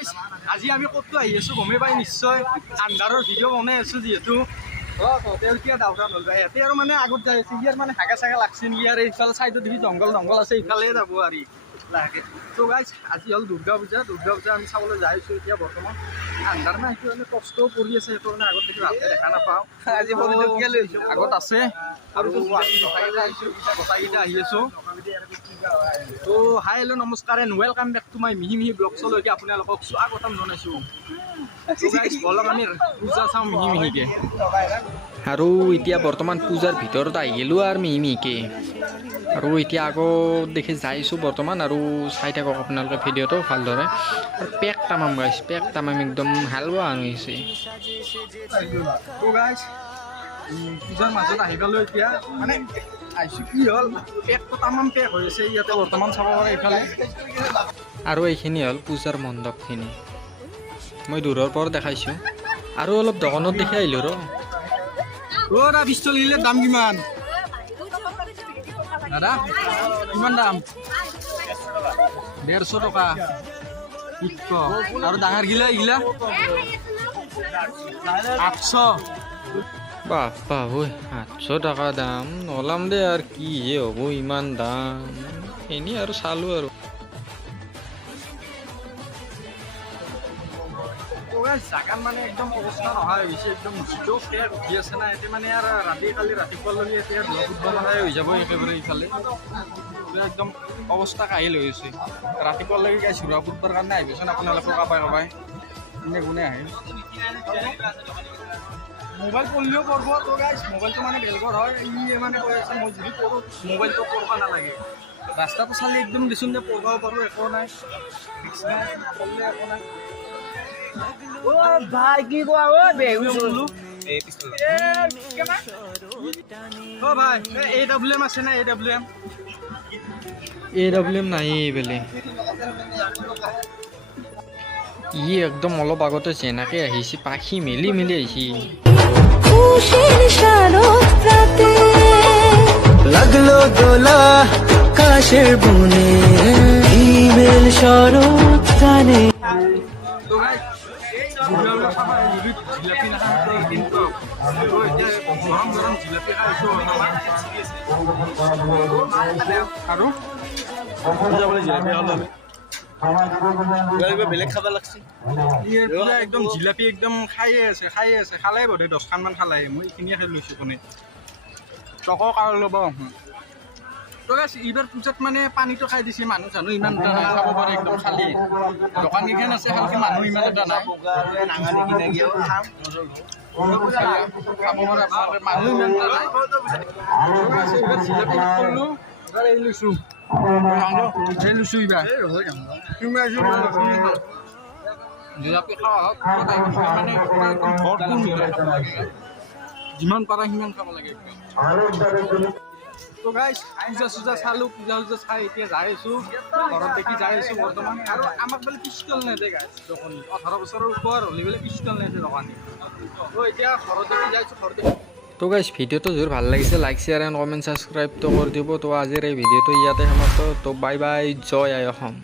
Guys আজি আমি ক'তো আহি আছোঁ গমেই পাই নিশ্চয় আন্ধাৰৰ ভিডিঅ' বনাই আছোঁ যিহেতু এতিয়া ডাউকা নলগা ইয়াতে আৰু মানে আগত যাই আছে ইয়াৰ মানে হাগা চাগা লাগছে নেকি আৰু এইফালে চাইডত দেখি জংঘল আছে ইফালে যাব আৰু লাহে তো গাইজ আজি হ'ল দুৰ্গা পূজা আমি চাবলৈ যাই আছোঁ এতিয়া বৰ্তমান আন্ধাৰ নাই সেইটো মানে কষ্টও পৰি আছে সেইটো মানে আগত দেখি ভালকৈ দেখা নাপাওঁ আজি আগত আছে আৰু গোটাইকেইটা আহি আছোঁ তো হাই হেল্ল' নমস্কাৰ and welcome back to my মিহি ব্লগছলৈকে আপোনালোকক স্বাগতম জনাইছোঁ বলক আমি পূজা চাওঁ মিহিকে আৰু এতিয়া বৰ্তমান পূজাৰ ভিতৰত আহি গ'লোঁ আৰু মিহিকে আৰু এতিয়া আকৌ দেখি যাইছোঁ বৰ্তমান আৰু চাই থাকক আপোনালোকে ভিডিঅ'টো ভালদৰে আৰু পেক তামাম গাইছ পেক তামাম একদম হালোৱা আনিছে পূজাৰ মাজত আহি পালোঁ এতিয়া মানে আহিছোঁ কি হ'ল পেকটো তামাম পেক হৈ আছে ইয়াতে বৰ্তমান চাব পাৰে এইফালে আৰু এইখিনি হ'ল পূজাৰ মণ্ডপখিনি মই দূৰৰ পৰা দেখাইছোঁ আৰু অলপ দোকানত দেখি আহিলোঁ দাদা পিষ্টল গিলাৰ দাম কিমান দাদা কিমান দাম 150 টকা আৰু ডাঙৰ গিলা এইগিলা 800 বাপ্পা ঐ 800 টকা দাম নলাম দে আৰু কি হে হ'ব ইমান দাম এনেই আৰু চালোঁ আৰু জাগাত মানে একদম অৱস্থা নোহোৱা হৈ গৈছে একদম যিটো পেক উঠি আছে না এতিয়া মানে আৰু ৰাতিপুৱালৈকে এতিয়া দুৰ্ঘটনাই হৈ যাব একেবাৰে ইফালে একদম অৱস্থা কাহিল হৈ গৈছে ৰাতিপুৱালৈকে গাইছোঁ ৰোৱা ফুটবাৰ কাৰণে আহিবচোন আপোনালোকৰ কাবাই কোনে আহে মোবাইল পঢ়িলেও পঢ়ব তো গাইছ মোবাইলটো মানে বেলেগৰ হয় ই মানে কৈ আছে মই যদি পঢ়োঁ মোবাইলটো পঢ়ব নালাগে ৰাস্তাটো চালি একদম দেচোন দে পঢ়ব পাৰোঁ একো নাই পঢ়লে একো নাই ভাই কি কোৱা বেহু চলো ভাই AWM আছে না AWM নাই এইবেলে ই একদম অলপ আগতে যেনেকে আহিছে পাখি মেলি আহিছে লাগলো দোলা কাশের বনে ইমেল শরৎ টানে জিলাপি নাখাওঁ কিন্তু গৰম জিলাপি খাইছোঁ আৰু বেলেগ খাব লাগছে একদম জিলাপি একদম খায়ে আছে খালে বোধে 10খানমান খালে মই এইখিনিয়ে খাই লৈছোঁ কোনে টকা কাৰো ল'ব তো গাইছ এইবাৰ পূজাত মানে পানীটো খাই দিছে মানুহ চানুহ ইমান এটা নাই খাব পাৰে একদম খালী দোকান কেইখন আছে খালি মানুহ ইমান এটা নাই খাব পাৰে মানুহ ইমান এটা নাই এইবাৰ জিলাপি কৰিলোঁ এইবাৰ এৰি লৈছোঁ জিলাপি খাওঁ মানে যিমান পাৰা সিমান খাব লাগে তো গাইছ পূজা চূজা চালোঁ পূজা চাই এতিয়া যাই আছোঁ ঘৰত দেখি যাই আছোঁ বৰ্তমান আৰু আমাক বোলে পিষ্টল নেদে গাইছ দোকানী 18 বছৰৰ ওপৰ হ'লে বোলে পিষ্টল নেদে দোকানী তো এতিয়া ঘৰত দেখি যাইছোঁ তো গাইছ ভিডিঅ'টো যদি ভাল লাগিছে লাইক শ্বেয়াৰ এণ্ড কমেণ্ট ছাবস্ক্ৰাইবটো কৰি দিব তো আজিৰ এই ভিডিঅ'টো ইয়াতে সমাপ্ত তো বাই বাই জয় আই অসম।